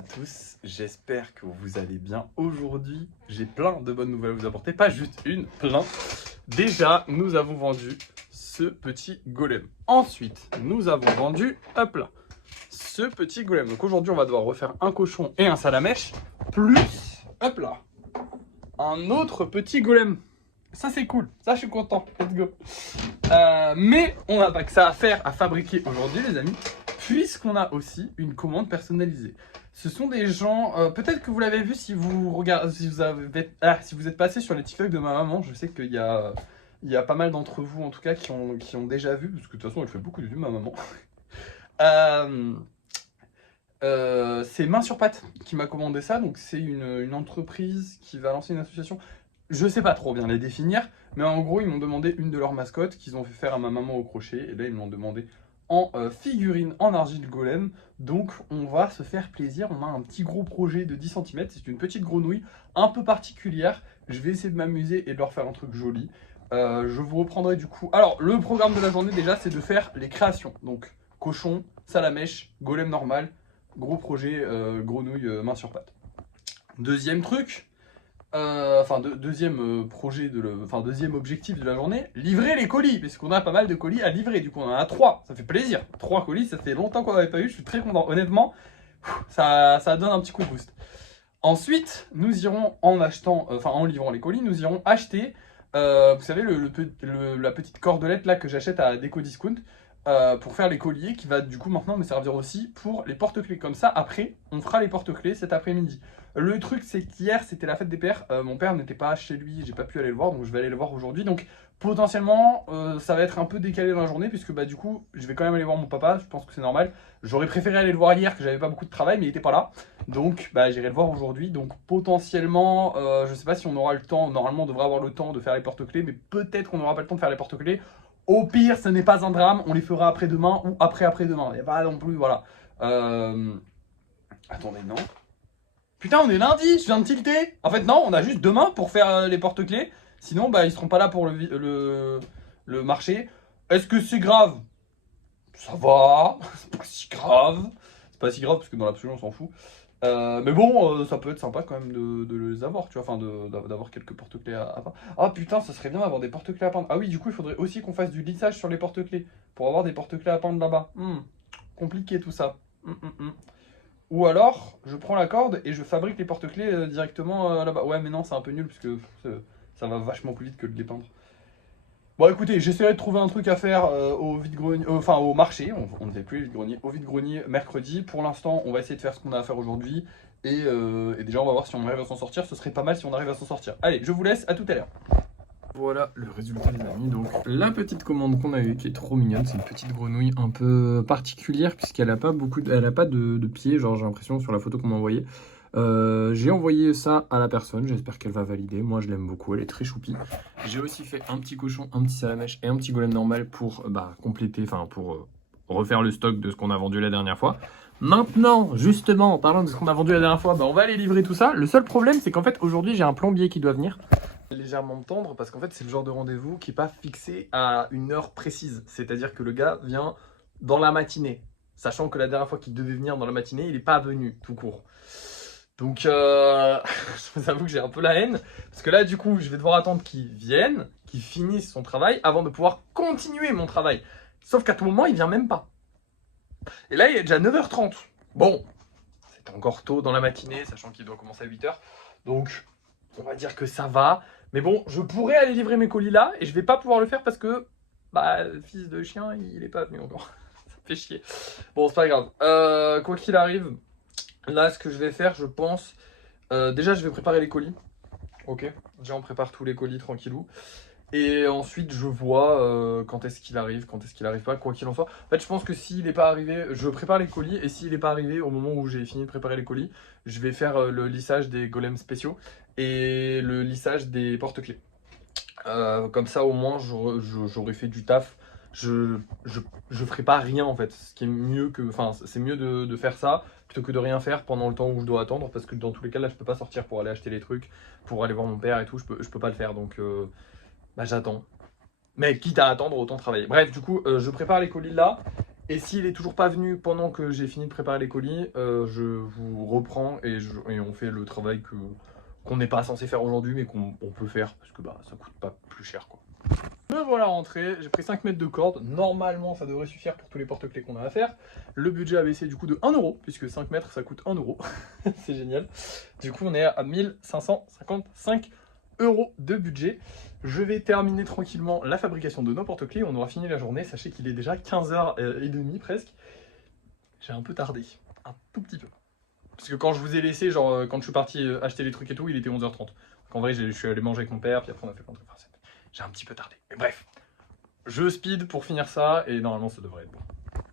à tous, j'espère que vous allez bien. Aujourd'hui, j'ai plein de bonnes nouvelles à vous apporter, pas juste une, plein. Déjà, nous avons vendu ce petit golem. Ensuite, nous avons vendu, hop là, ce petit golem. Donc aujourd'hui, on va devoir refaire un cochon et un salamèche, plus, hop là, un autre petit golem. Ça c'est cool, ça je suis content, let's go. Mais on n'a pas que ça à faire, à fabriquer aujourd'hui les amis, puisqu'on a aussi une commande personnalisée. Ce sont des gens, peut-être que vous l'avez vu si vous regardez, si vous êtes passé sur les TikTok de ma maman. Je sais qu'il y a pas mal d'entre vous en tout cas qui ont déjà vu, parce que de toute façon elle fait beaucoup de vues ma maman. C'est Main sur Pâte qui m'a commandé ça, donc c'est une entreprise qui va lancer une association. Je sais pas trop bien les définir, mais en gros ils m'ont demandé une de leurs mascottes qu'ils ont fait faire à ma maman au crochet, et là ils me l'ont demandé en figurine en argile golem. Donc on va se faire plaisir, on a un petit gros projet de 10 cm, c'est une petite grenouille un peu particulière. Je vais essayer de m'amuser et de leur faire un truc joli. Je vous reprendrai du coup. Alors le programme de la journée déjà c'est de faire les créations, donc cochon, salamèche, golem normal, gros projet grenouille main sur pâte. Deuxième truc, deuxième projet, deuxième objectif de la journée, livrer les colis, parce qu'on a pas mal de colis à livrer, du coup on en a 3, ça fait plaisir, 3 colis, ça fait longtemps qu'on n'avait pas eu, je suis très content, honnêtement, ça donne un petit coup de boost. Ensuite, nous irons en livrant les colis, nous irons acheter, vous savez, la petite cordelette là que j'achète à Déco Discount, pour faire les colliers, qui va du coup maintenant me servir aussi pour les porte-clés. Comme ça, après, on fera les porte-clés cet après-midi. Le truc, c'est qu'hier, c'était la fête des pères. Mon père n'était pas chez lui, j'ai pas pu aller le voir, donc je vais aller le voir aujourd'hui. Donc potentiellement, ça va être un peu décalé dans la journée, puisque bah du coup, je vais quand même aller voir mon papa, je pense que c'est normal. J'aurais préféré aller le voir hier, que j'avais pas beaucoup de travail, mais il était pas là. Donc bah j'irai le voir aujourd'hui. Donc potentiellement, je sais pas si on aura le temps, normalement on devrait avoir le temps de faire les porte-clés, mais peut-être qu'on n'aura pas le temps de faire les porte-clés. Au pire, ce n'est pas un drame, on les fera après-demain ou après-après-demain. Il n'y a pas non plus, voilà. Attendez, non. Putain, on est lundi, je viens de tilter. En fait, non, on a juste demain pour faire les porte-clés. Sinon, bah, ils seront pas là pour le marché. Est-ce que c'est grave? Ça va, c'est pas si grave. C'est pas si grave parce que dans l'absolu, on s'en fout. Mais bon, ça peut être sympa quand même de les avoir, tu vois, enfin d'avoir quelques porte-clés à peindre. Ah putain, ça serait bien d'avoir des porte-clés à peindre. Ah oui, du coup, il faudrait aussi qu'on fasse du lissage sur les porte-clés pour avoir des porte-clés à peindre là-bas. Compliqué tout ça. Ou alors, je prends la corde et je fabrique les porte-clés directement là-bas. Ouais, mais non, c'est un peu nul parce que ça va vachement plus vite que de les peindre. Bon écoutez, j'essaierai de trouver un truc à faire au vide-grenier, au marché, on ne fait plus le vide-grenier, au vide-grenier mercredi. Pour l'instant, on va essayer de faire ce qu'on a à faire aujourd'hui. Et déjà, on va voir si on arrive à s'en sortir. Ce serait pas mal si on arrive à s'en sortir. Allez, je vous laisse, à tout à l'heure. Voilà le résultat les amis. Donc la petite commande qu'on a eue qui est trop mignonne, c'est une petite grenouille un peu particulière puisqu'elle a pas de pieds, genre j'ai l'impression sur la photo qu'on m'a envoyée. J'ai envoyé ça à la personne, j'espère qu'elle va valider. Moi je l'aime beaucoup, elle est très choupie. J'ai aussi fait un petit cochon, un petit salamèche et un petit golem normal pour compléter, pour refaire le stock de ce qu'on a vendu la dernière fois. Maintenant, justement, en parlant de ce qu'on a vendu la dernière fois, on va aller livrer tout ça. Le seul problème, c'est qu'en fait aujourd'hui j'ai un plombier qui doit venir. Légèrement me tendre parce qu'en fait c'est le genre de rendez-vous qui n'est pas fixé à une heure précise. C'est-à-dire que le gars vient dans la matinée. Sachant que la dernière fois qu'il devait venir dans la matinée, il n'est pas venu tout court. Donc, je vous avoue que j'ai un peu la haine. Parce que là, du coup, je vais devoir attendre qu'il vienne, qu'il finisse son travail avant de pouvoir continuer mon travail. Sauf qu'à tout moment, il vient même pas. Et là, il est déjà 9h30. Bon, c'est encore tôt dans la matinée, sachant qu'il doit commencer à 8h. Donc, on va dire que ça va. Mais bon, je pourrais aller livrer mes colis là. Et je vais pas pouvoir le faire parce que, le fils de chien, il est pas venu encore. Ça me fait chier. Bon, c'est pas grave. Quoi qu'il arrive... Là, ce que je vais faire, je pense... déjà, je vais préparer les colis. Ok. Déjà, on prépare tous les colis tranquillou. Et ensuite, je vois quand est-ce qu'il arrive, quand est-ce qu'il arrive pas, quoi qu'il en soit. En fait, je pense que s'il n'est pas arrivé, je prépare les colis. Et s'il n'est pas arrivé au moment où j'ai fini de préparer les colis, je vais faire le lissage des golems spéciaux et le lissage des porte-clés. Comme ça, au moins, j'aurais fait du taf. Je ferai pas rien en fait. Ce qui est mieux que, c'est mieux de faire ça plutôt que de rien faire pendant le temps où je dois attendre, parce que dans tous les cas là je peux pas sortir pour aller acheter les trucs, pour aller voir mon père et tout, je peux pas le faire, donc j'attends. Mais quitte à attendre, autant travailler. Bref, du coup je prépare les colis là Et s'il est toujours pas venu pendant que j'ai fini de préparer les colis, je vous reprends et on fait le travail qu'on n'est pas censé faire aujourd'hui, mais qu'on peut faire parce que bah, ça coûte pas plus cher, quoi. Me voilà rentré, j'ai pris 5 mètres de corde. Normalement, ça devrait suffire pour tous les porte-clés qu'on a à faire. Le budget a baissé du coup de 1 euro, puisque 5 mètres ça coûte 1 euro. C'est génial. Du coup, on est à 1555 euros de budget. Je vais terminer tranquillement la fabrication de nos porte-clés. On aura fini la journée. Sachez qu'il est déjà 15h30 presque. J'ai un peu tardé, un tout petit peu. Parce que quand je vous ai laissé, genre quand je suis parti acheter les trucs et tout, il était 11h30. Donc en vrai, je suis allé manger avec mon père, puis après on a fait plein de trucs. Enfin, j'ai un petit peu tardé. Mais bref, je speed pour finir ça et normalement ça devrait être bon.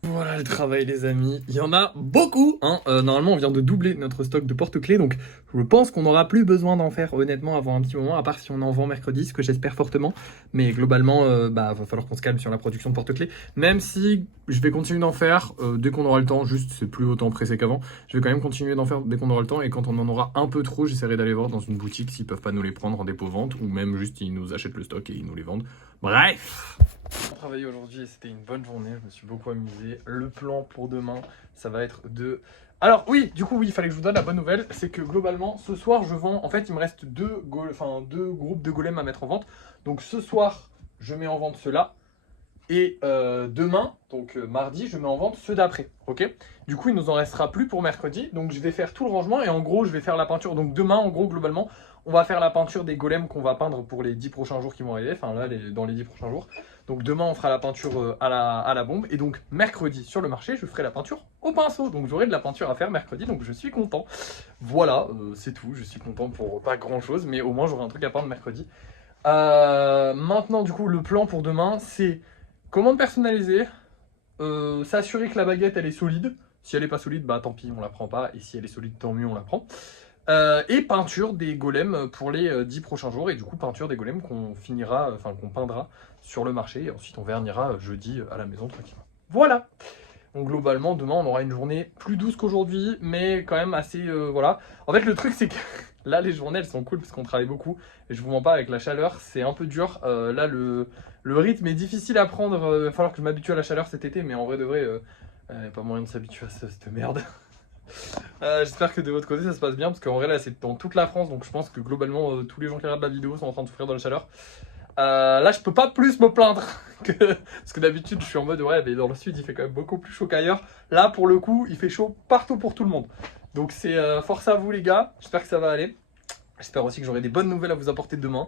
Voilà le travail les amis, il y en a beaucoup hein. Normalement on vient de doubler notre stock de porte-clés, donc je pense qu'on n'aura plus besoin d'en faire honnêtement avant un petit moment, à part si on en vend mercredi, ce que j'espère fortement. Mais globalement, va falloir qu'on se calme sur la production de porte-clés, même si je vais continuer d'en faire dès qu'on aura le temps, juste c'est plus autant pressé qu'avant. Je vais quand même continuer d'en faire dès qu'on aura le temps, et quand on en aura un peu trop, j'essaierai d'aller voir dans une boutique s'ils peuvent pas nous les prendre en dépôt-vente, ou même juste ils nous achètent le stock et ils nous les vendent. Bref, j'ai travaillé aujourd'hui et c'était une bonne journée, je me suis beaucoup amusé. Le plan pour demain, ça va être de... Alors oui, du coup oui, il fallait que je vous donne la bonne nouvelle, c'est que globalement, ce soir je vends... En fait, il me reste deux groupes de golems à mettre en vente. Donc ce soir, je mets en vente ceux-là. Et demain, donc mardi, je mets en vente ceux d'après, ok? Du coup, il nous en restera plus pour mercredi. Donc je vais faire tout le rangement et en gros, je vais faire la peinture. Donc demain, en gros, globalement, on va faire la peinture des golems qu'on va peindre pour les 10 prochains jours qui vont arriver. Enfin là, dans les 10 prochains jours. Donc demain, on fera la peinture à la bombe. Et donc mercredi, sur le marché, je ferai la peinture au pinceau. Donc j'aurai de la peinture à faire mercredi, donc je suis content. Voilà, c'est tout. Je suis content pour pas grand-chose, mais au moins, j'aurai un truc à peindre mercredi. Maintenant, du coup, le plan pour demain, c'est... Commande personnalisée, s'assurer que la baguette elle est solide. Si elle n'est pas solide, bah tant pis, on la prend pas. Et si elle est solide, tant mieux, on la prend. Et peinture des golems pour les 10 prochains jours. Et du coup, peinture des golems qu'on finira, enfin qu'on peindra sur le marché. Et ensuite, on vernira jeudi à la maison tranquillement. Voilà. Donc globalement, demain, on aura une journée plus douce qu'aujourd'hui, mais quand même assez... voilà. En fait, le truc, c'est que là, les journées, elles sont cool parce qu'on travaille beaucoup. Et je vous mens pas, avec la chaleur, c'est un peu dur. Là, le rythme est difficile à prendre. Il va falloir que je m'habitue à la chaleur cet été, mais en vrai de vrai, il n'y a pas moyen de s'habituer à cette merde. J'espère que de votre côté, ça se passe bien, parce qu'en vrai, là, c'est dans toute la France. Donc je pense que globalement, tous les gens qui regardent la vidéo sont en train de souffrir de la chaleur. Là, je peux pas plus me plaindre parce que d'habitude, je suis en mode ouais, mais dans le sud, il fait quand même beaucoup plus chaud qu'ailleurs. Là, pour le coup, il fait chaud partout pour tout le monde. Donc, c'est force à vous, les gars. J'espère que ça va aller. J'espère aussi que j'aurai des bonnes nouvelles à vous apporter demain.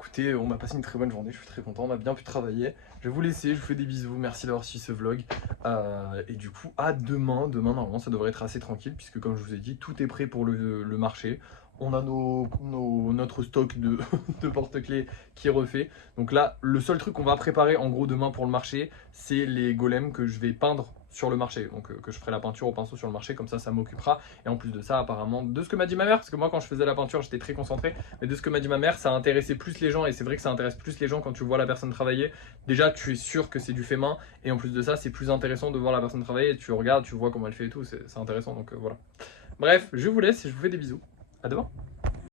Écoutez, on m'a passé une très bonne journée. Je suis très content. On a bien pu travailler. Je vais vous laisser. Je vous fais des bisous. Merci d'avoir suivi ce vlog. Et du coup, à demain. Demain, normalement, ça devrait être assez tranquille puisque, comme je vous ai dit, tout est prêt pour le marché. On a notre stock de porte-clés qui est refait. Donc là, le seul truc qu'on va préparer en gros demain pour le marché, c'est les golems que je vais peindre sur le marché. Donc que je ferai la peinture au pinceau sur le marché, comme ça m'occupera. Et en plus de ça, apparemment, de ce que m'a dit ma mère, parce que moi quand je faisais la peinture, j'étais très concentré, mais de ce que m'a dit ma mère, ça intéressait plus les gens. Et c'est vrai que ça intéresse plus les gens quand tu vois la personne travailler. Déjà, tu es sûr que c'est du fait main. Et en plus de ça, c'est plus intéressant de voir la personne travailler. Tu regardes, tu vois comment elle fait et tout, c'est intéressant. Donc voilà. Bref, je vous laisse et je vous fais des bisous. À demain.